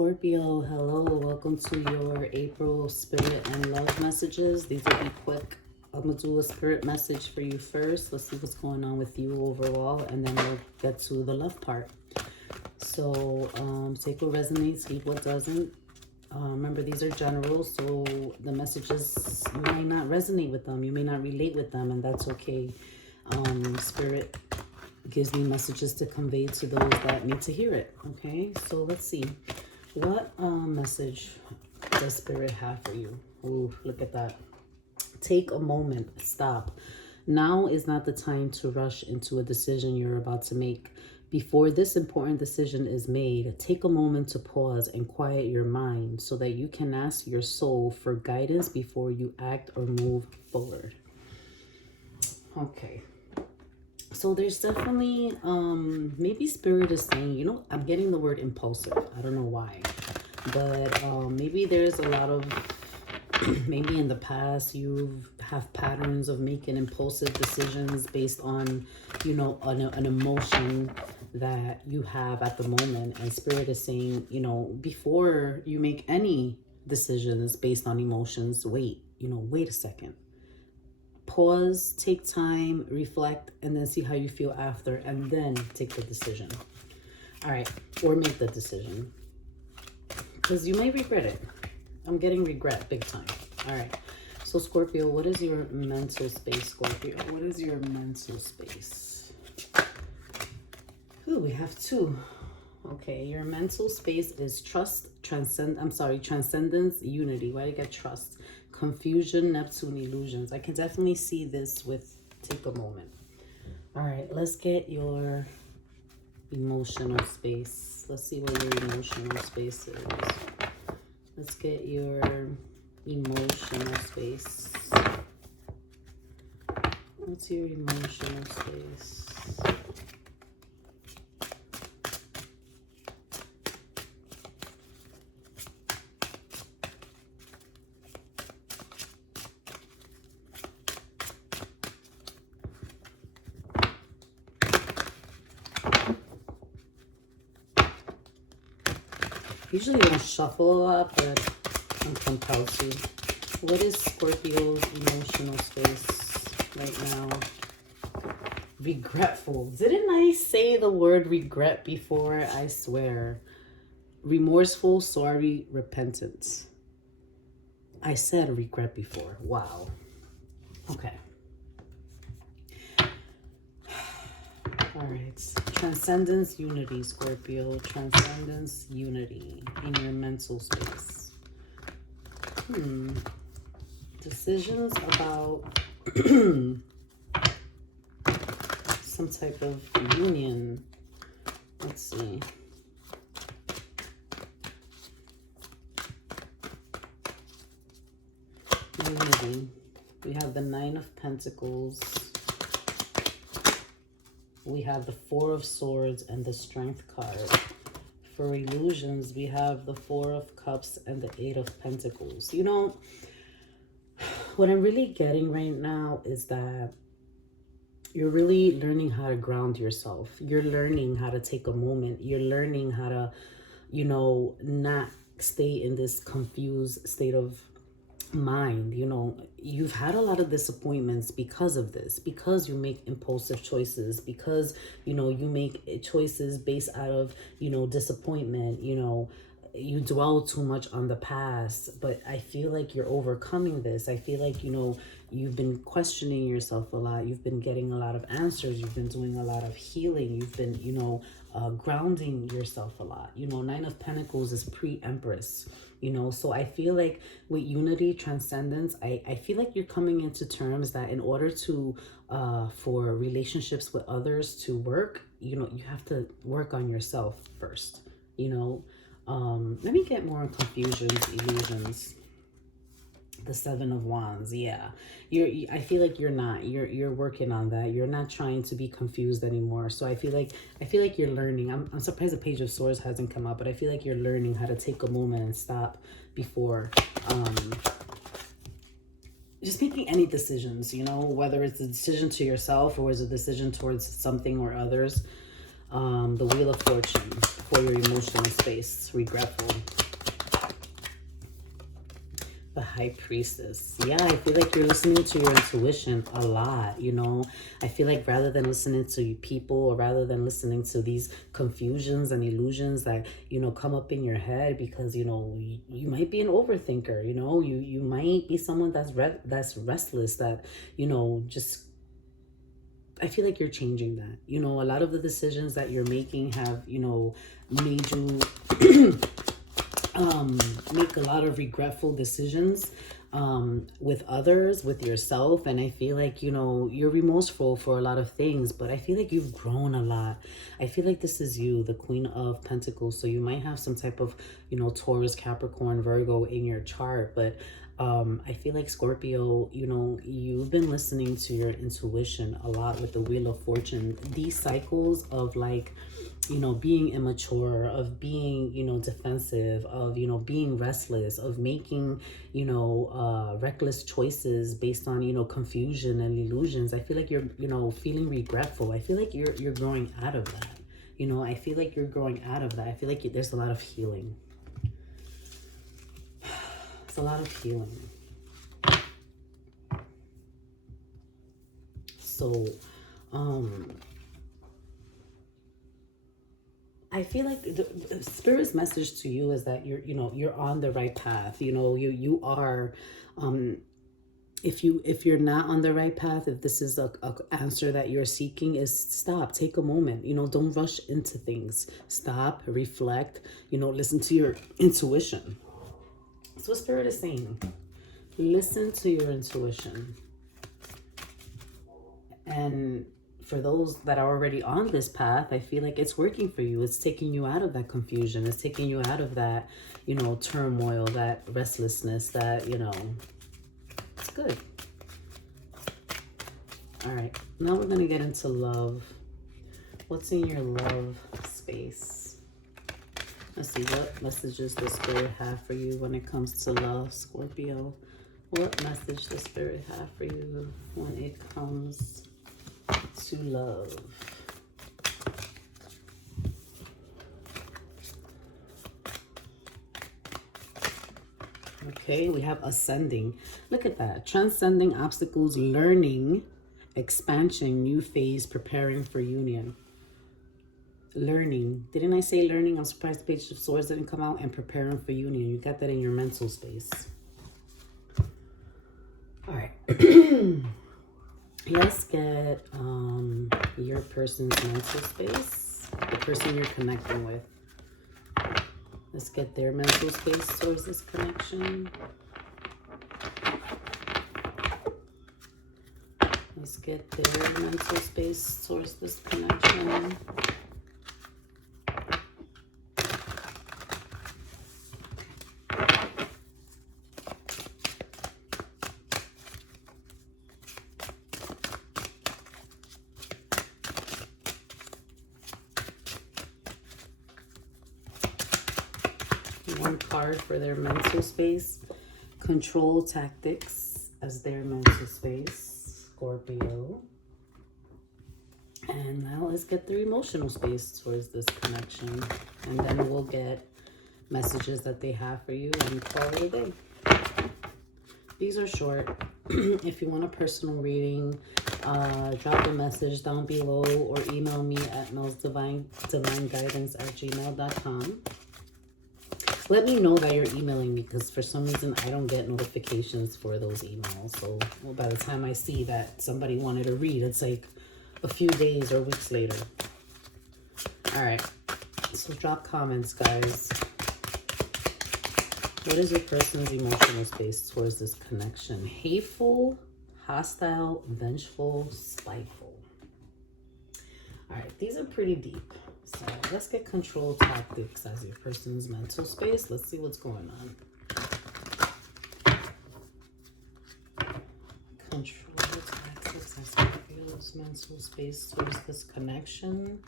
Scorpio, hello, welcome to your April spirit and love messages. These will be quick. I'm gonna do a spirit message for you first. Let's see what's going on with you overall, and then we'll get to the love part. So take what resonates, leave what doesn't. Remember, these are general, so the messages, you may not resonate with them, you may not relate with them, and that's okay. Spirit gives me messages to convey to those that need to hear it. Okay, so let's see, what message does Spirit have for you? Ooh, look at that. Take a moment, stop. Now is not the time to rush into a decision you're about to make. Before this important decision is made, take a moment to pause and quiet your mind so that you can ask your soul for guidance before you act or move forward. Okay. So there's definitely, maybe Spirit is saying, you know, I'm getting the word impulsive. I don't know why. But maybe there's a lot of, maybe in the past you have patterns of making impulsive decisions based on, you know, an emotion that you have at the moment. And Spirit is saying, you know, before you make any decisions based on emotions, wait a second. Pause, take time, reflect, and then see how you feel after, and then take the decision. All right, or make the decision, because you may regret it. I'm getting regret big time. All right, so Scorpio, what is your mental space, Scorpio? What is your mental space? Ooh, we have two. Okay, your mental space is transcendence, unity. Why did I get trust? Confusion, Neptune, illusions. I can definitely see this with take a moment. All right, let's get your emotional space. Let's see what your emotional space is. Let's get your emotional space. What's your emotional space? Usually I don't shuffle a lot, but I'm compelled to. What is Scorpio's emotional space right now? Regretful. Didn't I say the word regret before? I swear. Remorseful, sorry, repentant. I said regret before. Wow. Okay. All right, transcendence, unity, Scorpio. Transcendence, unity in your mental space. Decisions about some type of union. Let's see. Unity. We have the Nine of Pentacles. We have the Four of Swords and the Strength card. For illusions, we have the Four of Cups and the Eight of Pentacles. You know, what I'm really getting right now is that you're really learning how to ground yourself. You're learning how to take a moment. You're learning how to, you know, not stay in this confused state of mind. You know, you've had a lot of disappointments because of this, because you make impulsive choices, because, you know, you make choices based out of, you know, disappointment. You know, you dwell too much on the past, but I feel like you're overcoming this. I feel like, you know, you've been questioning yourself a lot. You've been getting a lot of answers. You've been doing a lot of healing. You've been, you know, grounding yourself a lot. You know, Nine of Pentacles is pre-Empress, you know, so I feel like with unity, transcendence, I feel like you're coming into terms that in order to, for relationships with others to work, you know, you have to work on yourself first, you know. Let me get more confusions, illusions. The Seven of Wands. Yeah, I feel like you're working on that. You're not trying to be confused anymore. So I feel like you're learning. I'm surprised the Page of Swords hasn't come up, but I feel like you're learning how to take a moment and stop before just making any decisions, you know, whether it's a decision to yourself or is a decision towards something or others. The Wheel of Fortune. for your emotional space. Regretful. The High Priestess. Yeah, I feel like you're listening to your intuition a lot, you know. I feel like rather than listening to people, or rather than listening to these confusions and illusions that, you know, come up in your head, because, you know, you might be an overthinker, you know. You might be someone that's restless, that, you know, just, I feel like you're changing that. You know, a lot of the decisions that you're making have, you know, made you make a lot of regretful decisions with others, with yourself. And I feel like, you know, you're remorseful for a lot of things, but I feel like you've grown a lot. I feel like this is you, the Queen of Pentacles. So you might have some type of, you know, Taurus, Capricorn, Virgo in your chart, but I feel like Scorpio, you know, you've been listening to your intuition a lot with the Wheel of Fortune. These cycles of, like, you know, being immature, of being, you know, defensive, of, you know, being restless, of making, you know, reckless choices based on, you know, confusion and illusions. I feel like you're, you know, feeling regretful. I feel like you're growing out of that. You know, I feel like you're growing out of that. I feel like there's a lot of healing. It's a lot of healing. So, I feel like the Spirit's message to you is that you're on the right path. You know, you are, if you're not on the right path, if this is a answer that you're seeking, is stop, take a moment, you know, don't rush into things. Stop, reflect, you know, listen to your intuition. That's what Spirit is saying. Listen to your intuition. And for those that are already on this path, I feel like it's working for you. It's taking you out of that confusion. It's taking you out of that, you know, turmoil, that restlessness, that, you know, it's good. All right, now we're going to get into love. What's in your love space? Let's see, what messages does Spirit have for you when it comes to love, Scorpio? What message does Spirit have for you when it comes to love? Okay, we have ascending. Look at that. Transcending obstacles, learning, expansion, new phase, preparing for union. Learning. Didn't I say learning? I'm surprised the Page of Swords didn't come out. And preparing for union. You got that in your mental space. All right. Let's get your person's mental space. The person you're connecting with. Let's get their mental space towards this connection. Let's get their mental space towards this connection. One card for their mental space. Control tactics as their mental space, Scorpio. And now let's get their emotional space towards this connection. And then we'll get messages that they have for you and call it a day. These are short. If you want a personal reading, drop a message down below or email me at melsdivineguidance@gmail.com. Let me know that you're emailing me, because for some reason I don't get notifications for those emails. So by the time I see that somebody wanted to read, it's like a few days or weeks later. All right. So drop comments, guys. What is your person's emotional space towards this connection? Hateful, hostile, vengeful, spiteful. All right. These are pretty deep. So let's get control tactics as your person's mental space. Let's see what's going on. Control tactics as Scorpio's mental space towards this connection.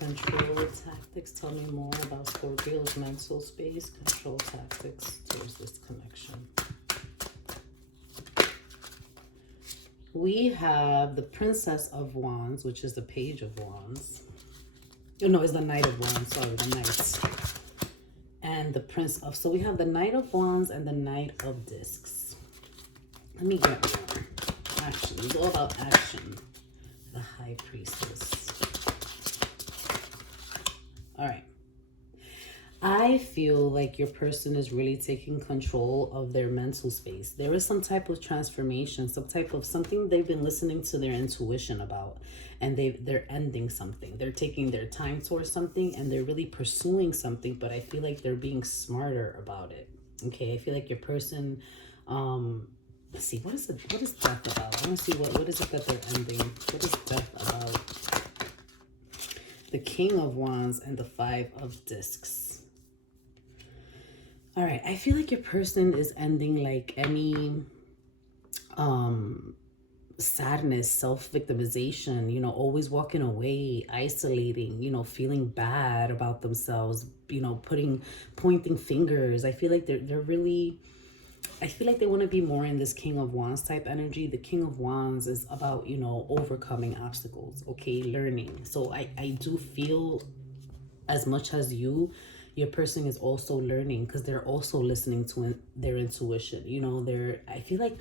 Control tactics. Tell me more about Scorpio's mental space. Control tactics towards this connection. We have the Princess of Wands, which is the Page of Wands. Oh, no, it's the Knight of Wands. Sorry, the Knights. And the Prince of... So we have the Knight of Wands and the Knight of Discs. Let me get more. Action. It's all about action. The High Priestess. All right. I feel like your person is really taking control of their mental space. There is some type of transformation, some type of something they've been listening to their intuition about, and they're ending something. They're taking their time towards something, and they're really pursuing something, but I feel like they're being smarter about it. Okay, I feel like your person, let's see, what is death about? I want to see what is it that they're ending? What is death about? The King of Wands and the Five of Discs. All right, I feel like your person is ending like any sadness, self-victimization, you know, always walking away, isolating, you know, feeling bad about themselves, you know, pointing fingers. I feel like they're really, I feel like they want to be more in this King of Wands type energy. The King of Wands is about, you know, overcoming obstacles, okay, learning. So I do feel as much as your person is also learning, because they're also listening to their intuition. You know, I feel like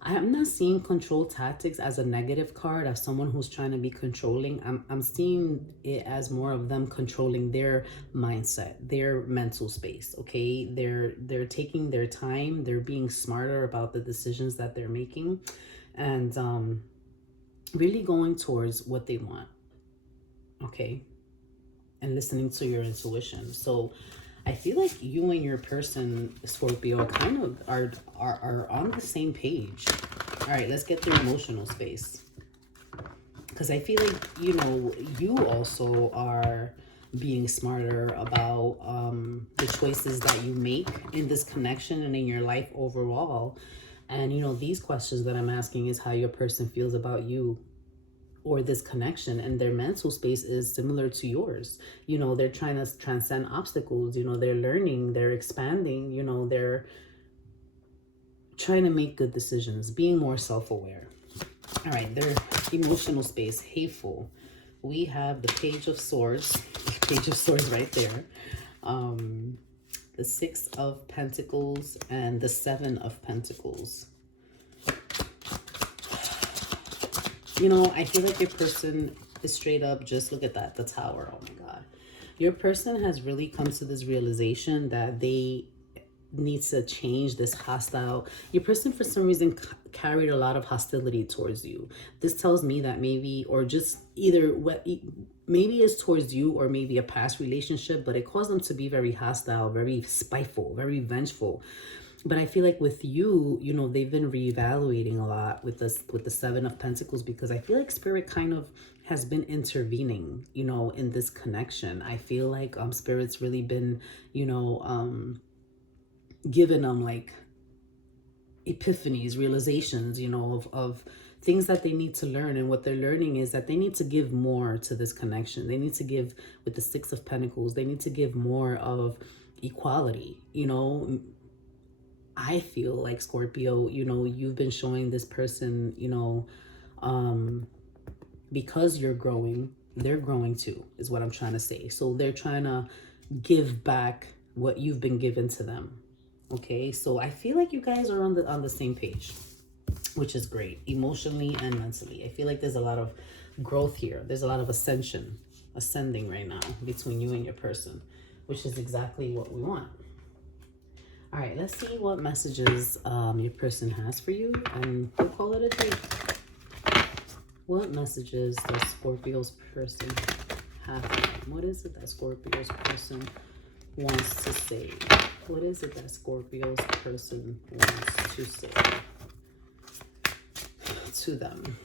I'm not seeing control tactics as a negative card, as someone who's trying to be controlling. I'm seeing it as more of them controlling their mindset, their mental space. Okay, they're taking their time, they're being smarter about the decisions that they're making, and really going towards what they want. Okay, and listening to your intuition. So I feel like you and your person, Scorpio, kind of are on the same page. All right, let's get their emotional space. Because I feel like, you know, you also are being smarter about the choices that you make in this connection and in your life overall. And, you know, these questions that I'm asking is how your person feels about you or this connection, and their mental space is similar to yours. You know, they're trying to transcend obstacles, you know, they're learning, they're expanding, you know, they're trying to make good decisions, being more self-aware. All right, their emotional space, hateful. We have the Page of Swords, right there. The Six of Pentacles and the Seven of Pentacles. You know, I feel like your person is straight up, just look at that, the Tower. Oh my God. Your person has really come to this realization that they need to change this hostile. Your person, for some reason, carried a lot of hostility towards you. This tells me that maybe, or just either maybe it's towards you or maybe a past relationship, but it caused them to be very hostile, very spiteful, very vengeful. But I feel like with you, you know, they've been reevaluating a lot with the Seven of Pentacles, because I feel like Spirit kind of has been intervening, you know, in this connection. I feel like Spirit's really been, you know, giving them like epiphanies, realizations, you know, of things that they need to learn. And what they're learning is that they need to give more to this connection. They need to give, with the Six of Pentacles, they need to give more of equality, you know. I feel like, Scorpio, you know, you've been showing this person, you know, because you're growing, they're growing too, is what I'm trying to say. So they're trying to give back what you've been given to them. Okay, so I feel like you guys are on the same page, which is great, emotionally and mentally. I feel like there's a lot of growth here. There's a lot of ascending right now between you and your person, which is exactly what we want. All right, let's see what messages your person has for you, and we'll call it a day. What messages does Scorpio's person have for them? What is it that Scorpio's person wants to say? What is it that Scorpio's person wants to say to them?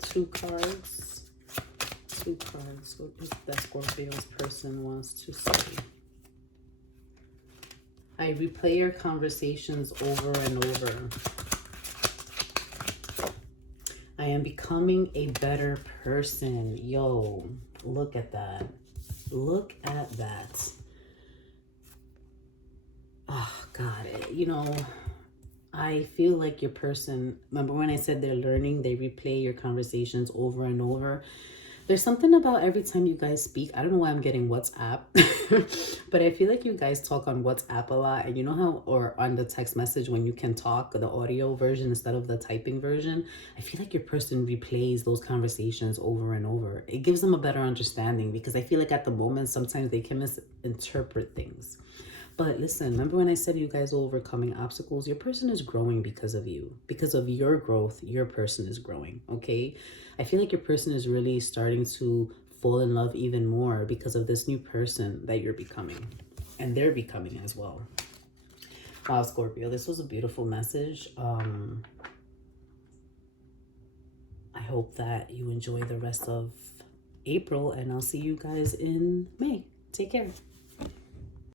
Two cards. What is it that Scorpio's person wants to say? I replay your conversations over and over. I am becoming a better person. Yo, look at that. Look at that. Oh, God. You know, I feel like your person, remember when I said they're learning, they replay your conversations over and over. There's something about every time you guys speak. I don't know why I'm getting WhatsApp, but I feel like you guys talk on WhatsApp a lot. And you know how, or on the text message when you can talk the audio version instead of the typing version, I feel like your person replays those conversations over and over. It gives them a better understanding because I feel like at the moment, sometimes they can misinterpret things. But listen, remember when I said you guys are overcoming obstacles? Your person is growing because of you. Because of your growth, your person is growing, okay? I feel like your person is really starting to fall in love even more because of this new person that you're becoming. And they're becoming as well. Wow, Scorpio, this was a beautiful message. I hope that you enjoy the rest of April, and I'll see you guys in May. Take care.